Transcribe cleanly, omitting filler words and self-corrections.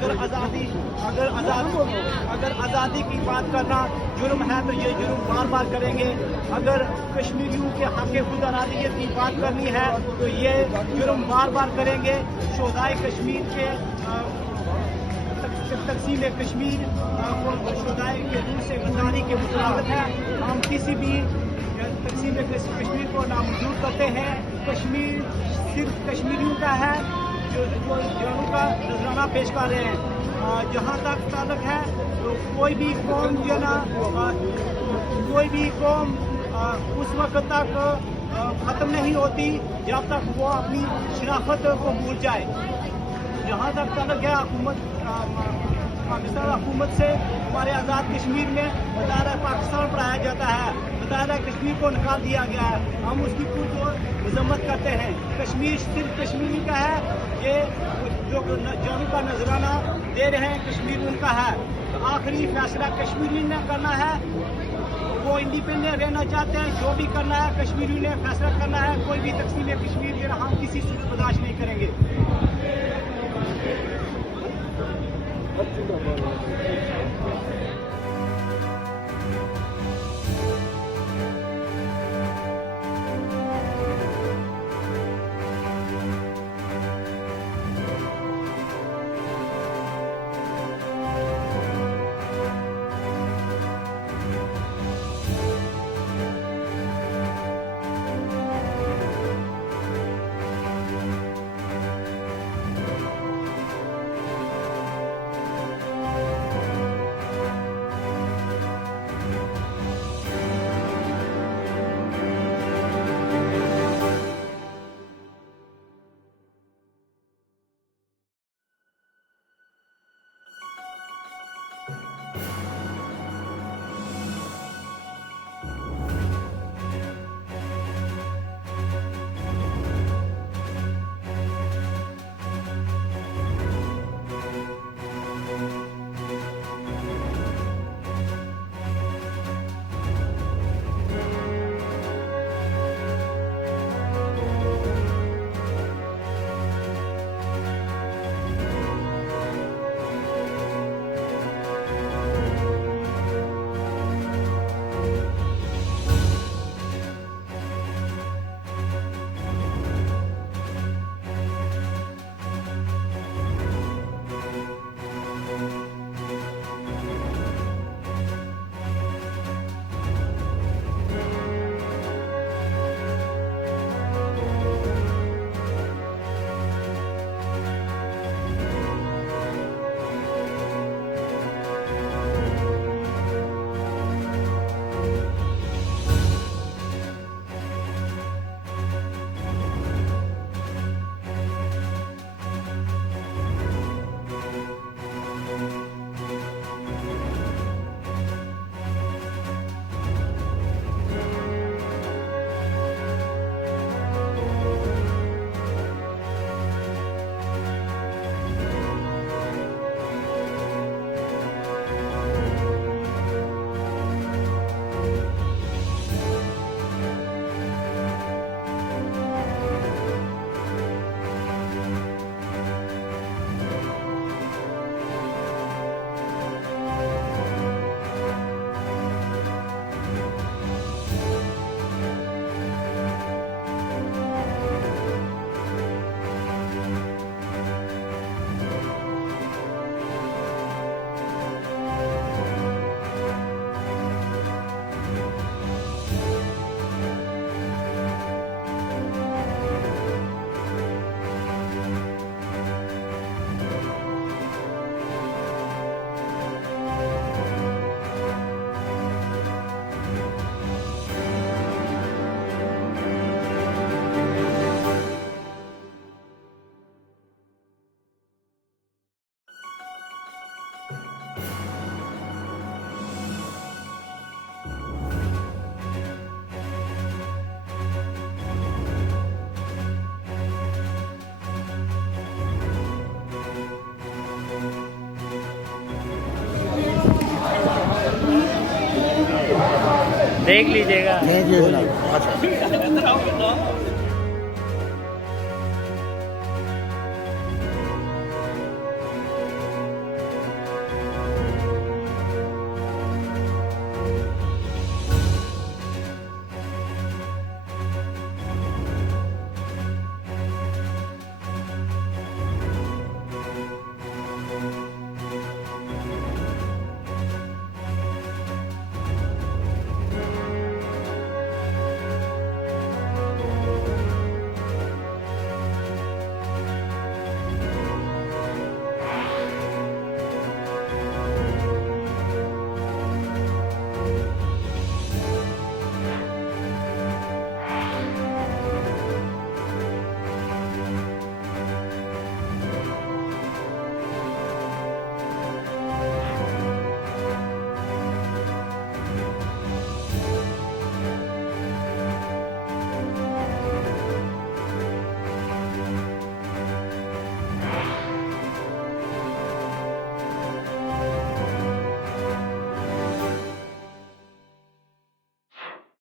अगर आज़ादी की बात करना जुर्म है तो ये जुर्म बार बार करेंगे। अगर कश्मीरियों के हक़ खुद अरादियत की बात करनी है तो ये जुर्म बार बार करेंगे। शोधाए कश्मीर के तकसीम कश्मीर को शोधाए के रूल से गद्दारी के मुताबिक है। हम किसी भी तकसीम कश्मीर को नामंजूर करते हैं। कश्मीर सिर्फ कश्मीरियों का है जो जनों का नजराना पेश कर रहे हैं। जहाँ तक ताल्लुक है तो कोई भी कौम जो ना उस वक्त तक ख़त्म नहीं होती जब तक वो अपनी शराफत को भूल जाए। जहाँ तक ताल्लुक है पाकिस्तान हुकूमत से हमारे आज़ाद कश्मीर में बताया पाकिस्तान पढ़ाया जाता है, बताया कश्मीर को निकाल दिया गया है। हम उसकी पुरजोर मजम्मत करते हैं। कश्मीर सिर्फ कश्मीरी का है। ये जो जानू का नजराना दे रहे हैं कश्मीर उनका है। तो आखिरी फैसला कश्मीरी ने करना है। वो इंडिपेंडेंट रहना चाहते हैं, जो भी करना है कश्मीरी ने फैसला करना है। कोई भी तकसीम कश्मीर के हम किसी सूरत बर्दाश्त नहीं करेंगे। देख लीजिएगा। अच्छा